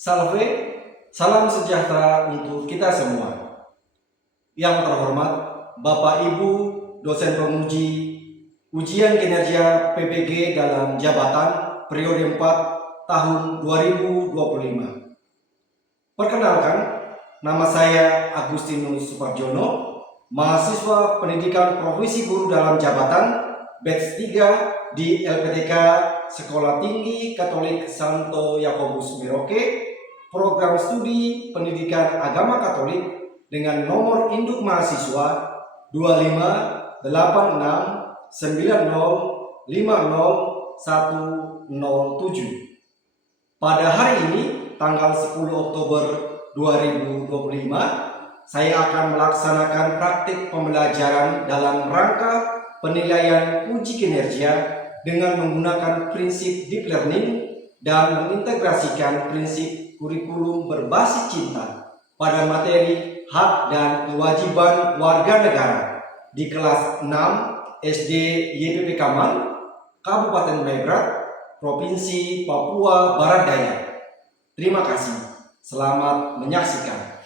Salve, salam sejahtera untuk kita semua. Yang terhormat Bapak Ibu dosen penguji ujian kinerja PPG dalam jabatan periode 4 tahun 2025. Perkenalkan, nama saya Agustinus Suparjono, mahasiswa pendidikan profesi guru dalam jabatan batch 3 di LPTK Sekolah Tinggi Katolik Santo Yakobus Merauke, program studi pendidikan agama Katolik dengan nomor induk mahasiswa 258690500107. Pada hari ini, tanggal 10 Oktober 2025, saya akan melaksanakan praktik pembelajaran dalam rangka penilaian uji kinerja dengan menggunakan prinsip deep learning dan mengintegrasikan prinsip kurikulum berbasis cinta pada materi hak dan kewajiban warga negara di kelas 6 SD YPP Kamal, Kabupaten Belgrad, Provinsi Papua Barat Daya. Terima kasih. Selamat menyaksikan.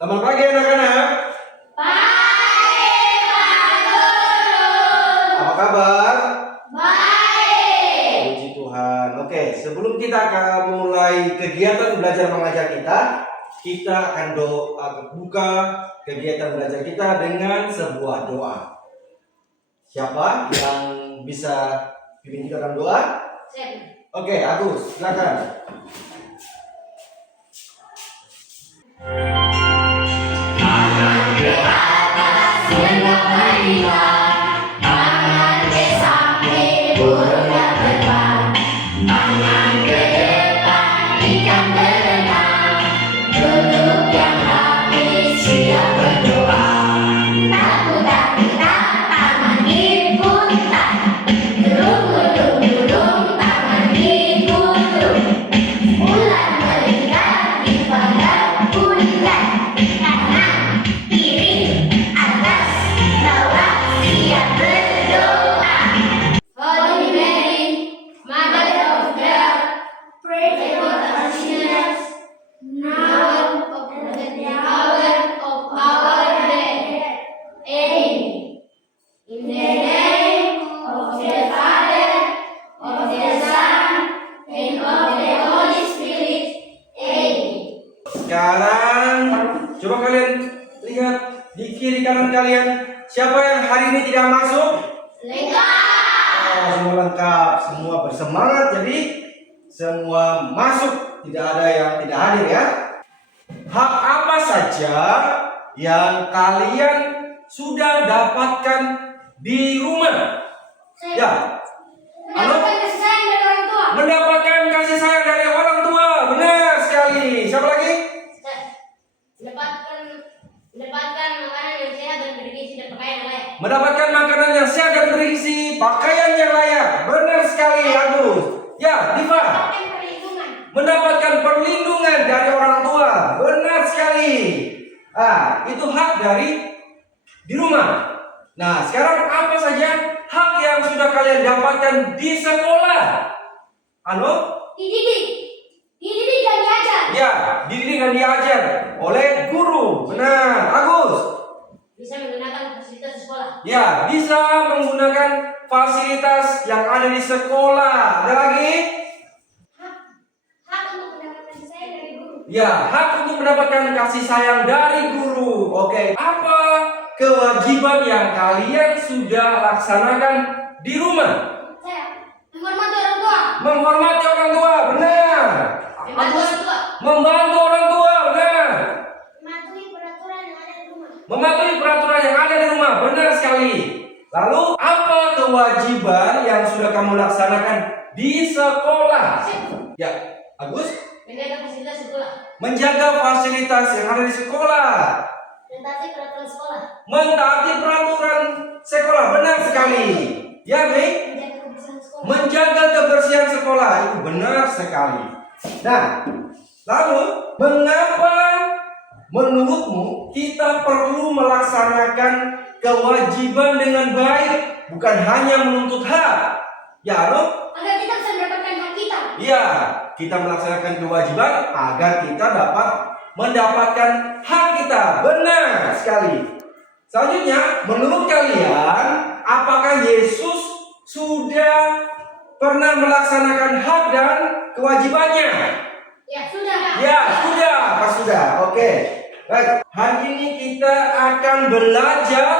Selamat pagi anak-anak. Baik, Pak Guru. Apa kabar? Baik. Puji Tuhan. Oke, sebelum kita akan mulai kegiatan belajar mengajar kita akan buka kegiatan belajar kita dengan sebuah doa. Siapa yang bisa pimpin kita dalam doa? Sip. Oke, Agus, silakan. Sekarang coba kalian lihat di kiri kanan kalian, siapa yang hari ini tidak masuk? Lengkap. Oh, semua lengkap, semua bersemangat, jadi semua masuk, tidak ada yang tidak hadir ya. Hak apa saja yang kalian sudah dapatkan di rumah? Ya. Mendapatkan kasih sayang dari orang tua. Mendapatkan kasih sayang dari orang tua, benar sekali. Siapa lagi? Mendapatkan makanan yang sehat dan bergizi dan pakaian yang layak. Mendapatkan makanan yang sehat dan bergizi, pakaian yang layak. Benar sekali, Agus. Ya, Diva. Mendapatkan perlindungan. Mendapatkan perlindungan dari orang tua. Benar sekali. Itu hak dari di rumah. Nah, sekarang apa saja hak yang sudah kalian dapatkan di sekolah? Dididik dan diajar. Ya, dididik dan diajar oleh guru. Benar, Agus. Bisa menggunakan fasilitas sekolah. Ya, bisa menggunakan fasilitas yang ada di sekolah. Ada lagi? Hak untuk mendapatkan kasih sayang dari guru. Ya, hak untuk mendapatkan kasih sayang dari guru. Oke, apa kewajiban yang kalian sudah laksanakan di rumah? Saya menghormati orang tua. Menghormati orang tua, benar. Membantu orang tua. Membantu orang tua, benar. Mematuhi peraturan yang ada di rumah. Mematuhi peraturan yang ada di rumah, benar sekali. Lalu, apa kewajiban yang sudah kamu laksanakan di sekolah? Ya, Agus? Menjaga fasilitas sekolah. Menjaga fasilitas yang ada di sekolah. Mentaati peraturan sekolah. Mentaati peraturan sekolah, benar sekali. Ya, baik. Menjaga kebersihan sekolah. Menjaga kebersihan sekolah, itu benar sekali. Nah, Lalu, mengapa menurutmu kita perlu melaksanakan kewajiban dengan baik, bukan hanya menuntut hak? Ya, lo? Agar kita bisa mendapatkan hak kita. Ya, kita melaksanakan kewajiban agar kita dapat mendapatkan hak kita. Benar sekali. Selanjutnya, menurut kalian, apakah Yesus sudah pernah melaksanakan hak dan kewajibannya? Ya, sudah. Ya, sudah. Pas sudah. Oke. Baik, hari ini kita akan belajar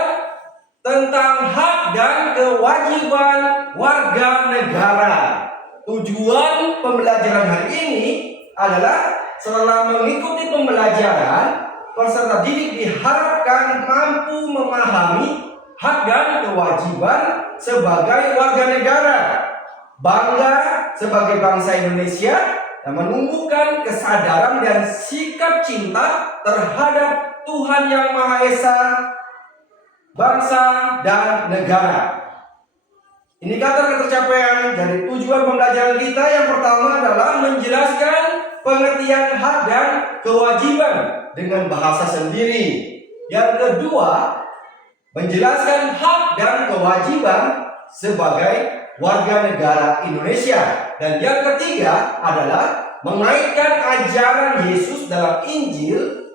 tentang hak dan kewajiban warga negara. Tujuan pembelajaran hari ini adalah setelah mengikuti pembelajaran, peserta didik diharapkan mampu memahami hak dan kewajiban sebagai warga negara, bangga sebagai bangsa Indonesia, dan menumbuhkan kesadaran dan sikap cinta terhadap Tuhan Yang Maha Esa, bangsa dan negara. Indikator ketercapaian dari tujuan pembelajaran kita yang pertama adalah menjelaskan pengertian hak dan kewajiban dengan bahasa sendiri. Yang kedua, menjelaskan hak dan kewajiban sebagai warga negara Indonesia. Dan yang ketiga adalah mengaitkan ajaran Yesus dalam Injil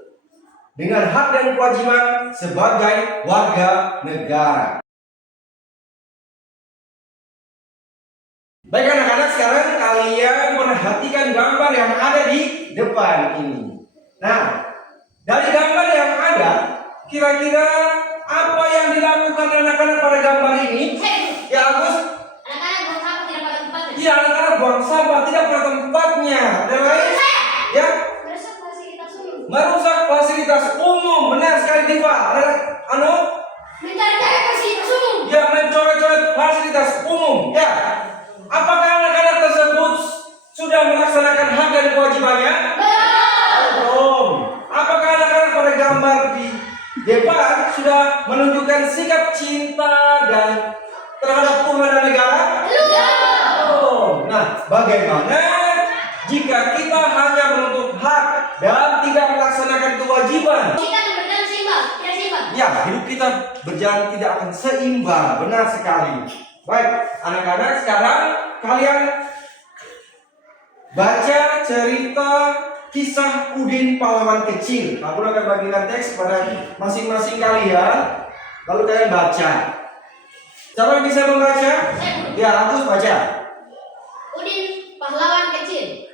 dengan hak dan kewajiban sebagai warga negara. Baik anak-anak, sekarang kalian perhatikan gambar yang ada di depan ini. Nah, dari gambar yang ada, kira-kira apa yang dilakukan anak-anak pada gambar ini? Ya, Agus. Anak-anak buang sampah tidak pada tempatnya. Iya, anak-anak buang sampah tidak pada tempatnya. Dan lain? Ya. Merusak fasilitas umum. Merusak fasilitas umum. Benar sekali, Diva. Mencoret-coret fasilitas umum. Ya, mencoret-coret fasilitas umum. Ya. Apakah anak-anak tersebut sudah melaksanakan hak dan kewajibannya? Belum. Apakah anak-anak pada gambar di depan sudah menunjukkan sikap cinta dan terhadap Tuhan dan negara? Belum. Nah, bagaimana jika kita hanya menuntut hak dan tidak melaksanakan kewajiban? Kita akan berjalan seimbang, tidak seimbang. Ya, hidup kita berjalan tidak akan seimbang. Benar sekali. Baik, anak-anak, sekarang kalian baca cerita kisah Udin pahlawan kecil. Aku akan bagikan teks pada masing-masing kalian, lalu kalian baca. Siapa yang bisa membaca? Ya, Agus baca. Udin pahlawan kecil.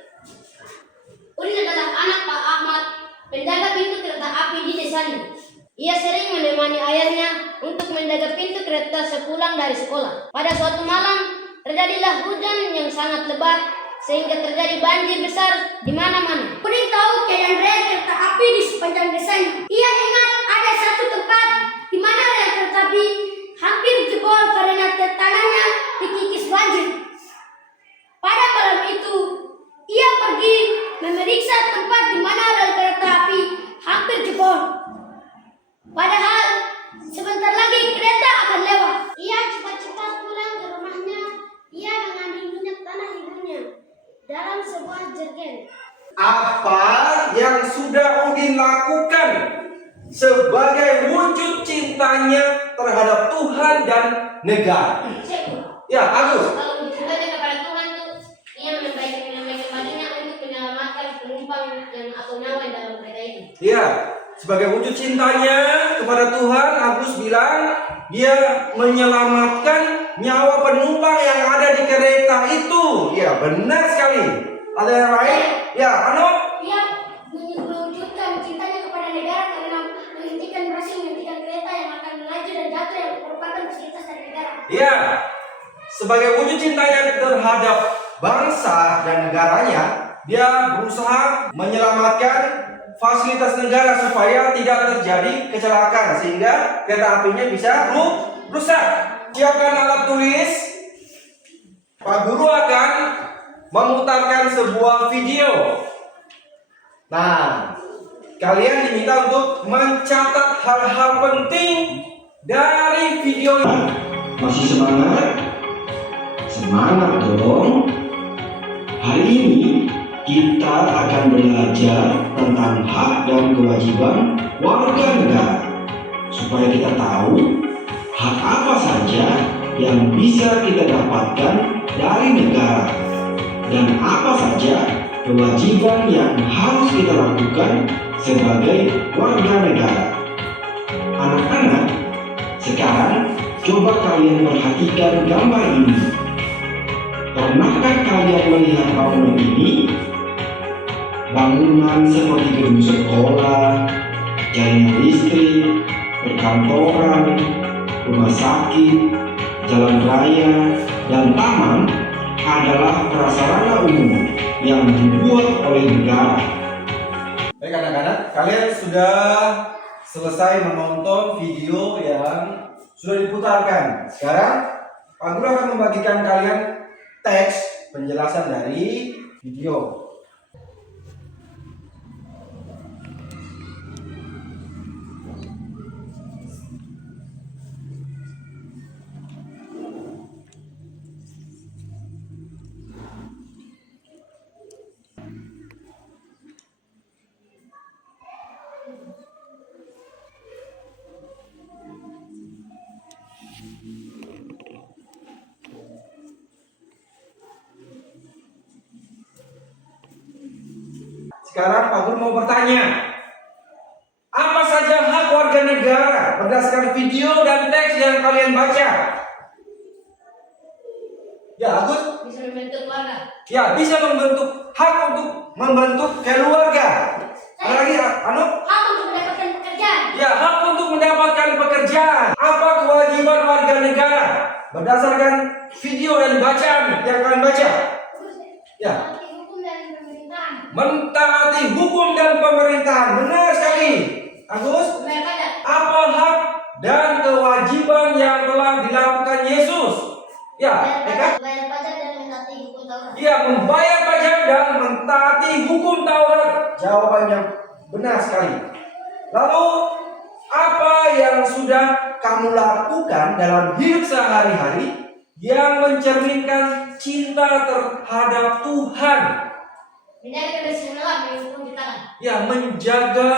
Udin adalah anak Pak Ahmad, penjaga pintu kereta api di desanya. Ia sering menemani ayahnya untuk menjaga pintu kereta sepulang dari sekolah. Pada suatu malam, terjadilah hujan yang sangat lebat sehingga terjadi banjir besar di mana-mana. Udin tahu keadaan rel kereta api di sepanjang desanya. Ia ingat ada satu tempat di mana rel kereta api hampir jebol karena tanahnya dikikis banjir. Pada malam itu, ia pergi memeriksa tempat di mana rel kereta api hampir jebol. Padahal sebentar lagi kereta akan lewat. Ia cepat-cepat pulang ke rumahnya. Ia mengambil minyak tanah ibunya dalam sebuah jerigen. Apa yang sudah Udin lakukan sebagai wujud cintanya terhadap Tuhan dan negara? Ya, Agus. Kalau cintanya kepada Tuhan itu, ia menambahkan badannya untuk menyelamatkan penumpang yang atau nyawa yang dalam kereta itu. Ya, sebagai wujud cintanya kepada Tuhan, Agus bilang dia menyelamatkan nyawa penumpang yang ada di kereta itu. Ya, benar sekali. Ada yang lain? Ya, Ia mewujudkan cintanya kepada negara karena berhasil menghentikan kereta yang akan melaju dan jatuh yang merupakan fasilitas dari negara. Ya, sebagai wujud cintanya terhadap bangsa dan negaranya, dia berusaha menyelamatkan fasilitas negara supaya tidak terjadi kecelakaan sehingga kereta apinya bisa rusak. Siapkan alat tulis. Pak Guru akan memutarkan sebuah video. Nah, kalian diminta untuk mencatat hal-hal penting dari video ini. Masih semangat? Semangat dong. Hari ini kita akan belajar tentang hak dan kewajiban warga negara supaya kita tahu hak apa saja yang bisa kita dapatkan dari negara dan apa saja kewajiban yang harus kita lakukan sebagai warga negara. Anak-anak, sekarang coba kalian perhatikan gambar ini. Pernahkah kalian melihat bangunan ini? Bangunan seperti gedung sekolah, jaringan listrik, perkantoran, rumah sakit, jalan raya, dan taman adalah prasarana umum yang dibuat oleh negara. Baik anak-anak, kalian sudah selesai menonton video yang sudah diputarkan. Sekarang Pak Guru akan membagikan kalian teks penjelasan dari video. Sekarang Pak Guru mau bertanya, apa saja hak warga negara berdasarkan video dan teks yang kalian baca? Ya, Agus? Bisa membentuk keluarga. Ya, bisa membentuk hak untuk membentuk keluarga. Ada lagi, Anu? Hak untuk mendapatkan pekerjaan. Ya, hak untuk mendapatkan pekerjaan. Apa kewajiban warga negara berdasarkan video dan bacaan yang kalian baca? Ya. Taati hukum dan pemerintahan. Mentaati hukum dan pemerintahan. Benar sekali. Agus, Bayar pajak. apa hak dan kewajiban yang telah dilakukan Yesus? Ya, Eka? Bayar pajak dan mentaati hukum Taurat. Iya, membayar pajak dan mentaati hukum Taurat. Jawabannya benar sekali. Lalu, apa yang sudah kamu lakukan dalam hidup sehari-hari yang mencerminkan cinta terhadap Tuhan? Menjaga kebersihan alam yang hukum ciptakan. Ya, menjaga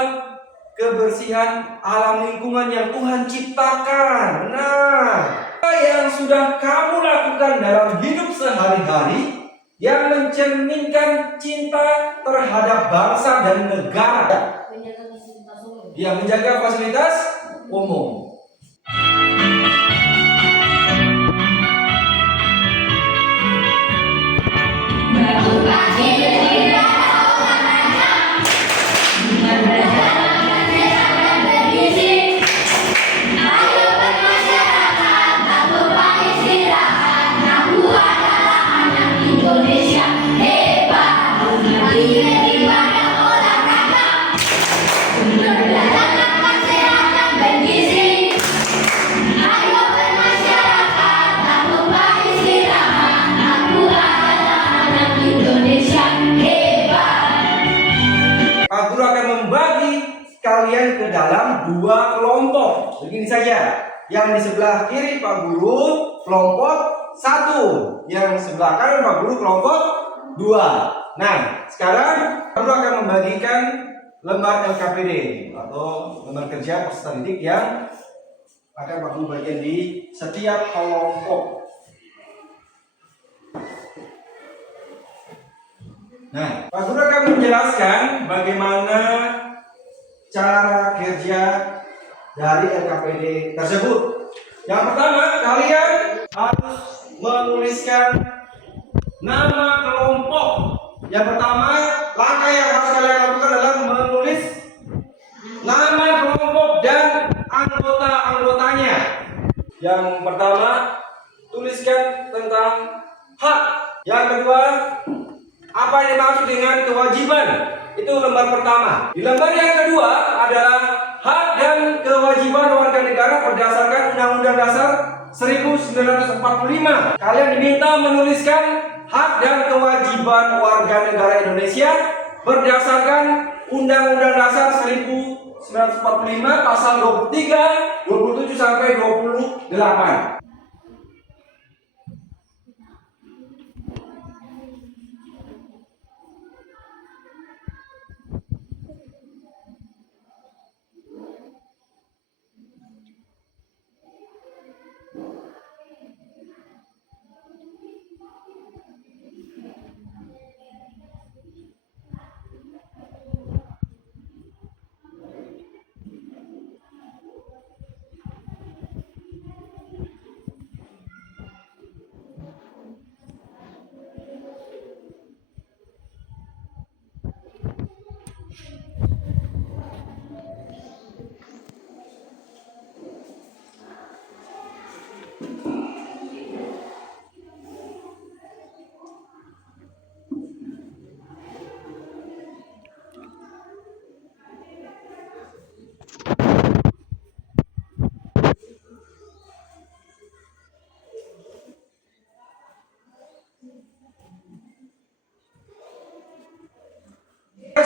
kebersihan alam lingkungan yang Tuhan ciptakan. Nah, apa yang sudah kamu lakukan dalam hidup sehari-hari yang mencerminkan cinta terhadap bangsa dan negara? Menjaga fasilitas umum. Ya, menjaga fasilitas umum. Pak Guru akan membagi kalian ke dalam dua kelompok. Begini saja. Yang di sebelah kiri Pak Guru kelompok 1, yang sebelah kanan Pak Guru kelompok 2. Nah, sekarang Pak Guru akan membagikan lembar LKPD atau lembar kerja peserta didik yang akan Pak Guru bagikan di setiap kelompok. Nah, Pak Guru akan menjelaskan bagaimana cara kerja dari LKPD tersebut. Yang pertama, kalian harus menuliskan nama kelompok. Yang pertama, langkah yang harus kalian lakukan adalah menulis nama kelompok dan anggota-anggotanya. Yang pertama, tuliskan tentang hak. Yang kedua, apa yang dimaksud dengan kewajiban? Itu lembar pertama. Di lembar yang kedua adalah hak dan kewajiban warga negara berdasarkan Undang-Undang Dasar 1945. Kalian diminta menuliskan hak dan kewajiban warga negara Indonesia berdasarkan Undang-Undang Dasar 1945 pasal 23, 27 sampai 28.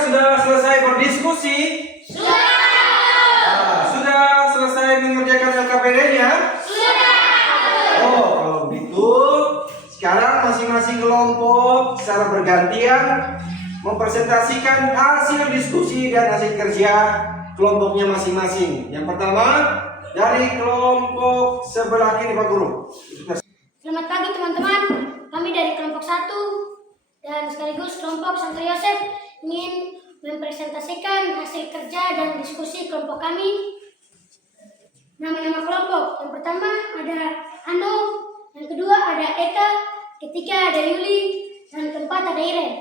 sudah selesai berdiskusi? Sudah selesai mengerjakan LKPD-nya? Oh, kalau begitu sekarang masing-masing kelompok secara bergantian mempresentasikan hasil diskusi dan hasil kerja kelompoknya masing-masing. Yang pertama dari kelompok sebelah kiri Pak Guru. Selamat pagi teman-teman, kami dari kelompok 1 dan sekaligus kelompok Santo Yosef ingin mempresentasikan hasil kerja dan diskusi kelompok kami. Nama-nama kelompok, yang pertama ada Anu, yang kedua ada Eka, ketiga ada Yuli, dan keempat ada Iren.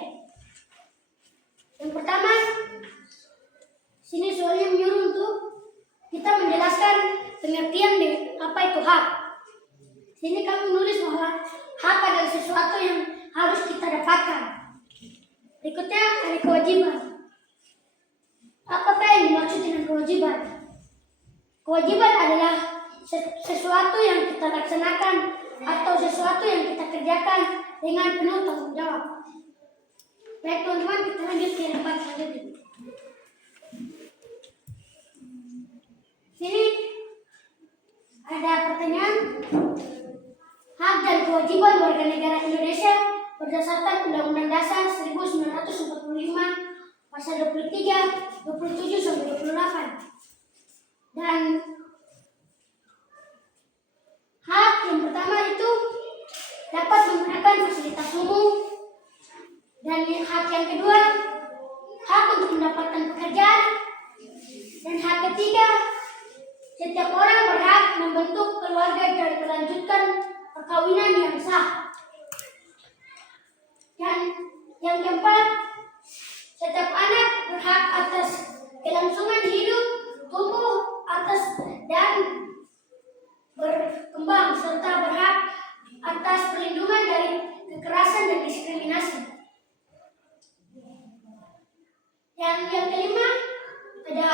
Yang pertama, sini soalnya menyuruh untuk kita menjelaskan pengertian apa itu hak. Sini kami menulis bahwa hak adalah sesuatu yang harus kita dapatkan. Berikutnya ada kewajiban. Apakah yang dimaksud dengan kewajiban? Kewajiban adalah sesuatu yang kita laksanakan atau sesuatu yang kita kerjakan dengan penuh tanggung jawab. Baik teman-teman, kita lanjut ke tempat selanjutnya. Sini ada pertanyaan. Hak dan kewajiban warga negara Indonesia berdasarkan Undang-Undang Dasar 1945 pasal 23, 27 sampai 28. Dan hak yang pertama itu dapat menggunakan fasilitas umum, dan hak yang kedua hak untuk mendapatkan pekerjaan, dan hak ketiga setiap orang berhak membentuk keluarga dan melanjutkan perkawinan yang sah. Dan yang keempat, setiap anak berhak atas kelangsungan hidup, tumbuh atas dan berkembang, serta berhak atas perlindungan dari kekerasan dan diskriminasi. Yang kelima, ada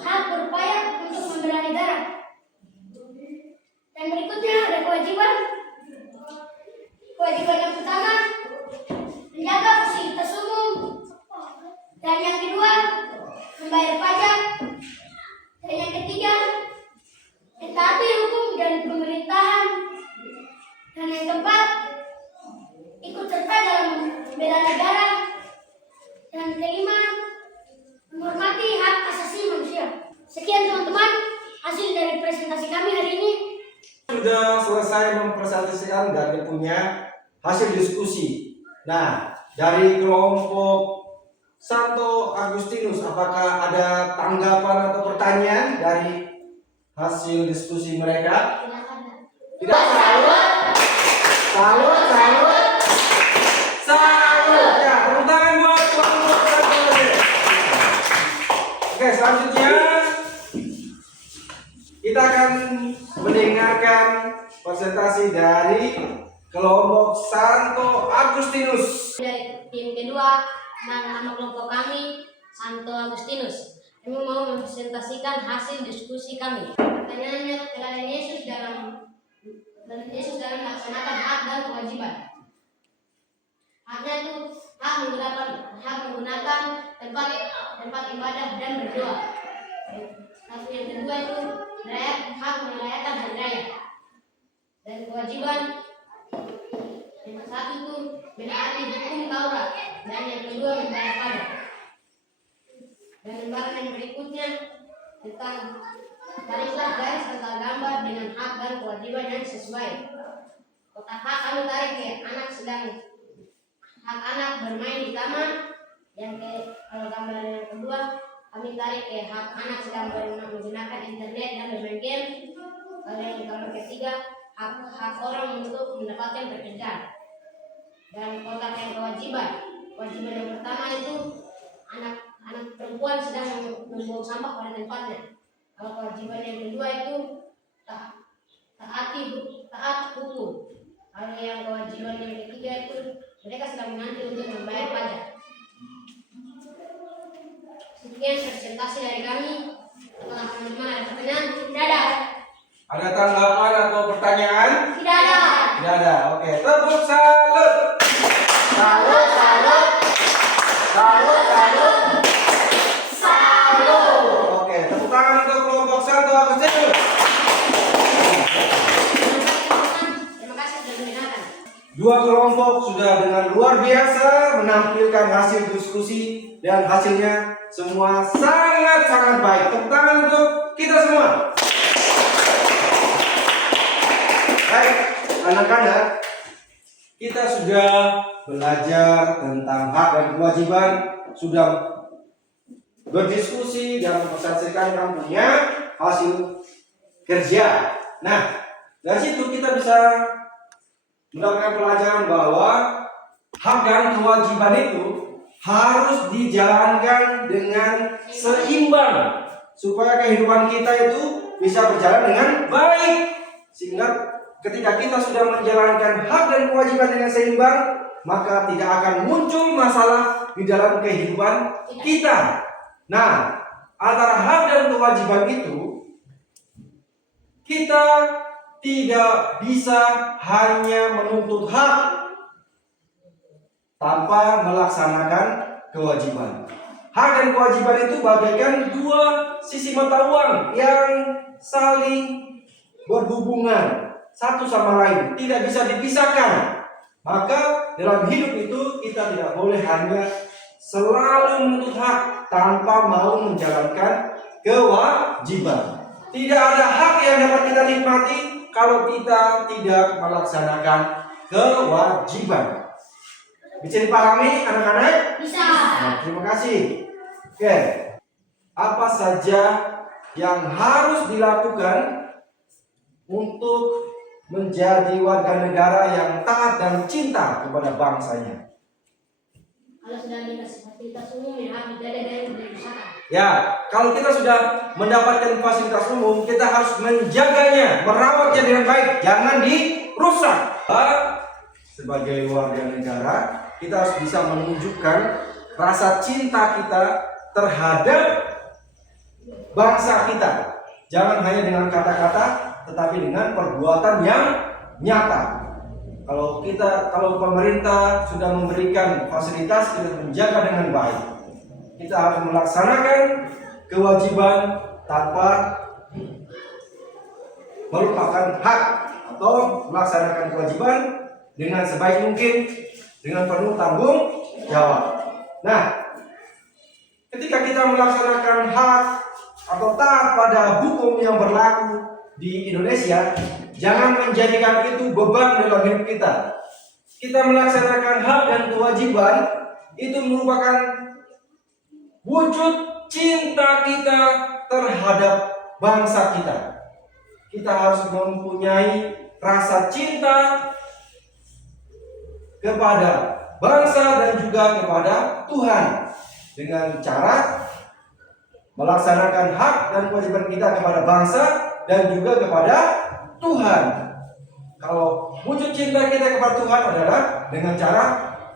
hak berupaya untuk membela negara. Dan berikutnya ada kewajiban. Kewajiban yang pertama menjaga fasilitas umum, dan yang kedua membayar pajak, dan yang ketiga mentaati hukum dan pemerintahan, dan yang keempat ikut serta dalam membela negara, dan kelima menghormati hak asasi manusia. Sekian teman-teman hasil dari presentasi kami hari ini. Sudah selesai mempresentasikan dan punya hasil diskusi. Nah, dari kelompok Santo Agustinus, apakah ada tanggapan atau pertanyaan dari hasil diskusi mereka? Tidak salut. Salut. Ya, tepuk tangan buat kelompok Santo. Oke, selanjutnya kita akan mendengarkan presentasi dari kelompok Santo Agustinus. Dari tim kedua, nama kelompok kami Santo Agustinus. Kami mau mempresentasikan hasil diskusi kami. Pertanyaannya, teladan Yesus dalam melaksanakan hak dan kewajiban. Haknya itu hak menggunakan tempat ibadah dan berdoa. Yang kedua itu hak merayakan hari raya. Dan kewajiban yang satu itu menaati hukum Taurat, dan yang kedua membayar pajak. Dan lembaran yang berikutnya tentang tarislah garis atau gambar dengan hak dan kewajiban yang sesuai. Kotak hak kami tarik ke hak anak bermain di taman. Kalau gambar yang kedua kami tarik ke hak anak sedang menggunakan internet dan bermain game. Kalau yang gambar ketiga hak orang untuk mendapatkan pekerjaan. Dan kotak yang kewajiban yang pertama itu anak perempuan sedang membuang sampah pada tempatnya. Kalau kewajiban yang kedua itu taat hukum. Kalau yang kewajiban yang ketiga itu mereka sedang menanti untuk membayar pajak. Sekian presentasi dari kami. Apakah teman-teman ada pertanyaan? Tidak ada. Ada tanggapan atau pertanyaan? Tidak ada. Tidak ada. Oke, tepuk salut. Salut. Dua kelompok sudah dengan luar biasa menampilkan hasil diskusi dan hasilnya semua sangat-sangat baik. Tepuk tangan untuk kita semua. Baik, anak-anak, kita sudah belajar tentang hak dan kewajiban, sudah berdiskusi dan mempersaksikan kamu punya hasil kerja. Nah, dari situ kita bisa mendapatkan pelajaran bahwa hak dan kewajiban itu harus dijalankan dengan seimbang supaya kehidupan kita itu bisa berjalan dengan baik. Sehingga ketika kita sudah menjalankan hak dan kewajiban dengan seimbang, maka tidak akan muncul masalah di dalam kehidupan kita. Nah, antara hak dan kewajiban itu kita tidak bisa hanya menuntut hak tanpa melaksanakan kewajiban. Hak dan kewajiban itu bagaikan dua sisi mata uang yang saling berhubungan satu sama lain, tidak bisa dipisahkan. Maka dalam hidup itu kita tidak boleh hanya selalu menuntut hak tanpa mau menjalankan kewajiban. Tidak ada hak yang dapat kita nikmati kalau kita tidak melaksanakan kewajiban. Bisa dipahami anak-anak? Bisa. Nah, terima kasih. Oke, apa saja yang harus dilakukan untuk menjadi warga negara yang taat dan cinta kepada bangsanya? Kalau sudah dikasih fasilitas umum yang harus dijaga dan diusahakan. Ya, kalau kita sudah mendapatkan fasilitas umum, kita harus menjaganya, merawatnya dengan baik, jangan dirusak. Sebagai warga negara, kita harus bisa menunjukkan rasa cinta kita terhadap bangsa kita. Jangan hanya dengan kata-kata, tetapi dengan perbuatan yang nyata. Kalau pemerintah sudah memberikan fasilitas, kita menjaga dengan baik. Kita harus melaksanakan kewajiban tanpa melupakan hak, atau melaksanakan kewajiban dengan sebaik mungkin, dengan penuh tanggung jawab. Nah, ketika kita melaksanakan hak atau taat pada hukum yang berlaku di Indonesia, jangan menjadikan itu beban dalam hidup kita. Kita melaksanakan hak dan kewajiban itu merupakan wujud cinta kita terhadap bangsa kita. Kita harus mempunyai rasa cinta kepada bangsa dan juga kepada Tuhan dengan cara melaksanakan hak dan kewajiban kita kepada bangsa dan juga kepada Tuhan. Kalau wujud cinta kita kepada Tuhan adalah dengan cara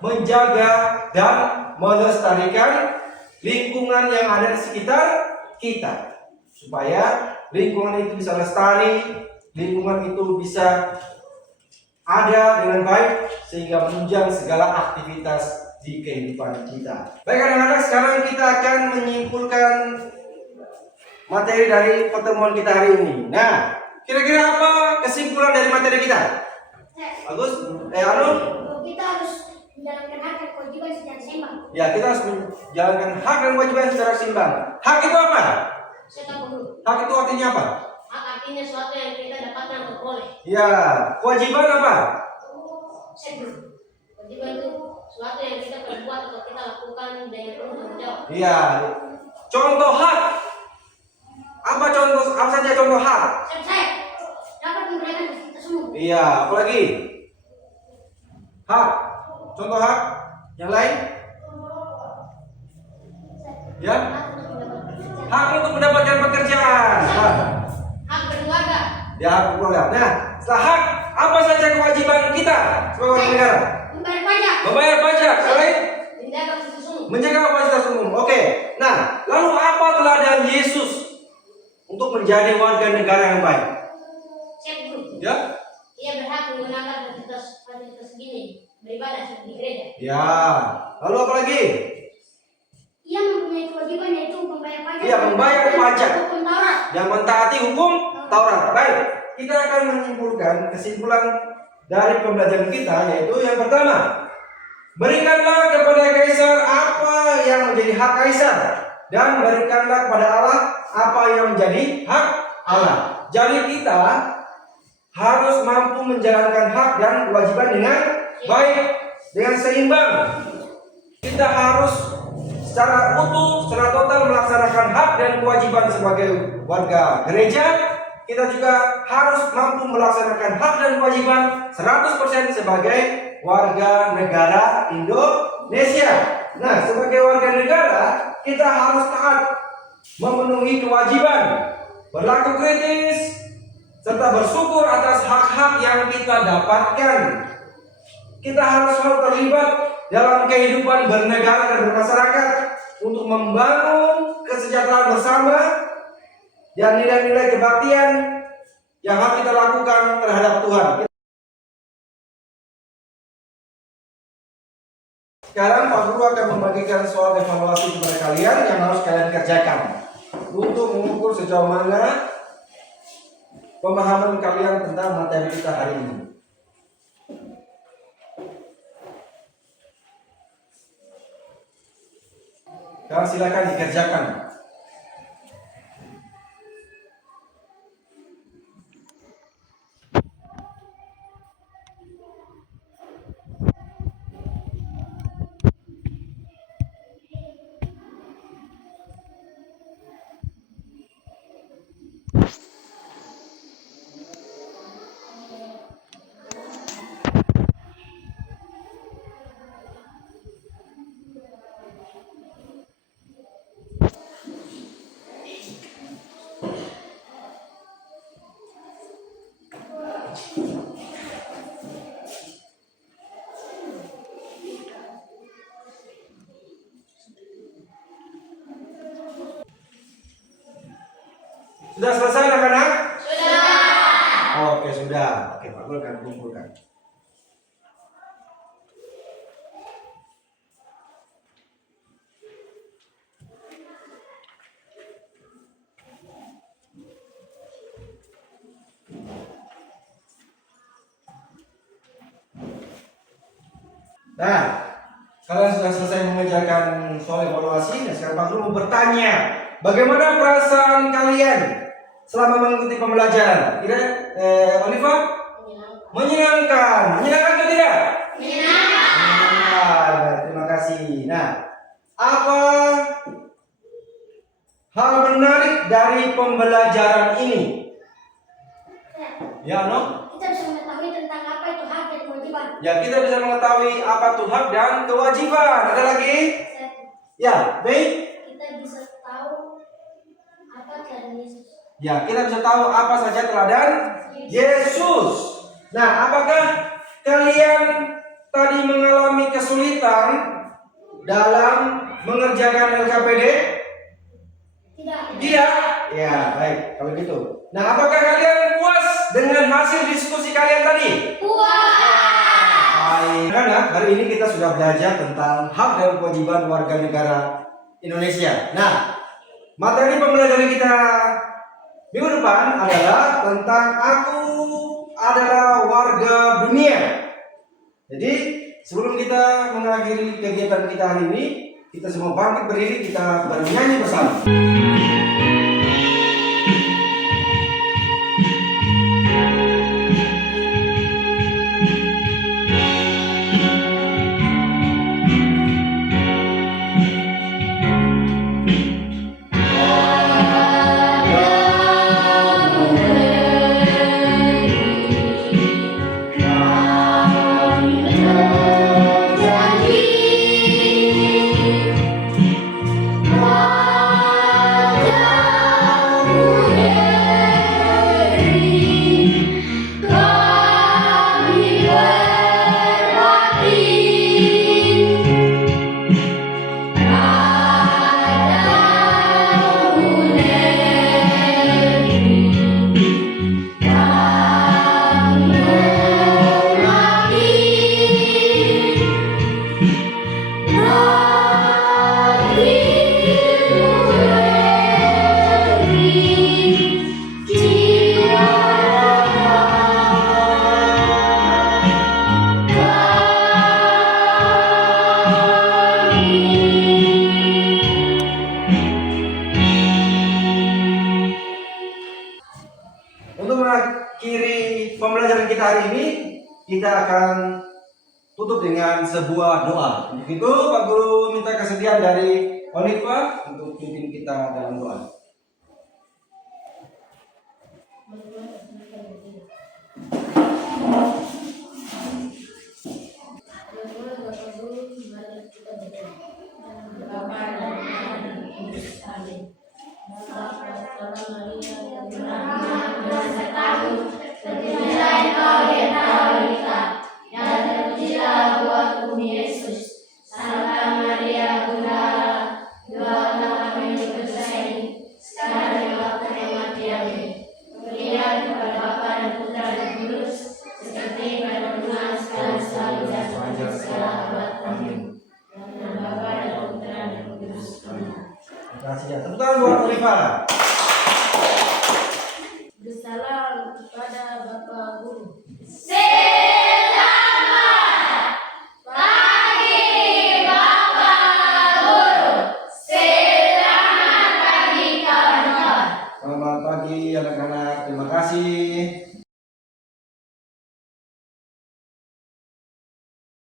menjaga dan melestarikan lingkungan yang ada di sekitar kita, supaya lingkungan itu bisa lestari, lingkungan itu bisa ada dengan baik sehingga menunjang segala aktivitas di kehidupan kita. Baik anak-anak, sekarang kita akan menyimpulkan materi dari pertemuan kita hari ini. Nah, kira-kira apa kesimpulan dari materi kita? Bagus? Anu? Kita harus menjalankan hak dan kewajiban secara seimbang. Ya, kita harus menjalankan hak dan kewajiban secara seimbang. Hak itu apa? Saya tahu dulu. Hak itu artinya apa? Hak artinya sesuatu yang kita dapatkan atau boleh. Ya, kewajiban apa? Saya dulu. Kewajiban itu sesuatu yang kita perbuat atau kita lakukan dengan penuh tanggung jawab. Iya. Contoh hak. Apa saja contoh hak? Saya dapat memberikan fasilitas umum. Iya, apalagi? Hak. Contoh hak yang lain? Ya. Hak untuk mendapatkan pekerjaan. Hak berkeluarga. Ya, hak berkeluarga. Nah, setelah hak, apa saja kewajiban kita sebagai warga negara? Membayar pajak. Membayar pajak. Selain Menjaga fasilitas umum. menjaga fasilitas umum. Oke. Nah, lalu apa teladan Yesus untuk menjadi warga negara yang baik? Saya dulu. Ya. Ia berhak menggunakan fasilitas begini, beribadah di gereja. Ya. Lalu apa lagi? Ia mempunyai kewajiban yaitu membayar pajak. Iya, membayar pajak. Hukum Taurat. Yang mentaati hukum Taurat. Baik, kita akan menyimpulkan kesimpulan dari pembelajaran kita, yaitu yang pertama, berikanlah kepada kaisar apa yang menjadi hak kaisar, dan berikanlah kepada Allah apa yang menjadi hak Allah. Jadi kita harus mampu menjalankan hak dan kewajiban dengan baik, dengan seimbang. Kita harus secara utuh, secara total melaksanakan hak dan kewajiban sebagai warga gereja. Kita juga harus mampu melaksanakan hak dan kewajiban 100% sebagai warga negara Indonesia. Nah, sebagai warga negara, kita harus taat, memenuhi kewajiban, berlaku kritis, serta bersyukur atas hak-hak yang kita dapatkan. Kita harus selalu terlibat dalam kehidupan bernegara dan bermasyarakat untuk membangun kesejahteraan bersama dan nilai-nilai kebaktian yang harus kita lakukan terhadap Tuhan. Sekarang Pak Guru akan membagikan soal evaluasi kepada kalian yang harus kalian kerjakan untuk mengukur sejauh mana pemahaman kalian tentang materi kita hari ini. Sekarang silakan dikerjakan. Sudah selesai anak-anak? Sudah. Oke, sudah. Oke, Pak Guru akan kumpulkan. Nah, kalian sudah selesai mengerjakan soal evaluasi. Nah, sekarang Pak Guru mau bertanya, bagaimana perasaan kalian selama mengikuti pembelajaran? Tidak, Oliva? Menyenangkan. Menyenangkan atau tidak? Menyenangkan. Terima kasih. Nah, apa hal menarik dari pembelajaran ini? Ya, no? Kita bisa mengetahui tentang apa itu hak dan kewajiban. Ya, kita bisa mengetahui apa itu hak dan kewajiban. Ada lagi? Ya, baik. Kita bisa tahu apa teladan Yesus. Ya, kita bisa tahu apa saja teladan Yesus. Nah, apakah kalian tadi mengalami kesulitan dalam mengerjakan LKPD? Tidak. Tidak? Ya, baik. Kalau gitu. Nah, apakah kalian puas dengan hasil diskusi kalian tadi? Baik. Karena hari ini kita sudah belajar tentang hak dan kewajiban warga negara Indonesia. Nah, materi pembelajaran kita minggu depan adalah tentang aku adalah warga dunia. Jadi sebelum kita mengakhiri kegiatan kita hari ini, kita semua bangkit berdiri, kita bernyanyi bersama. Jadi akan tutup dengan sebuah doa. Untuk itu Pak Guru minta kesediaan dari Oliva untuk pimpin kita dalam doa. Terima kasih. Tepuk tangan buat Oliva.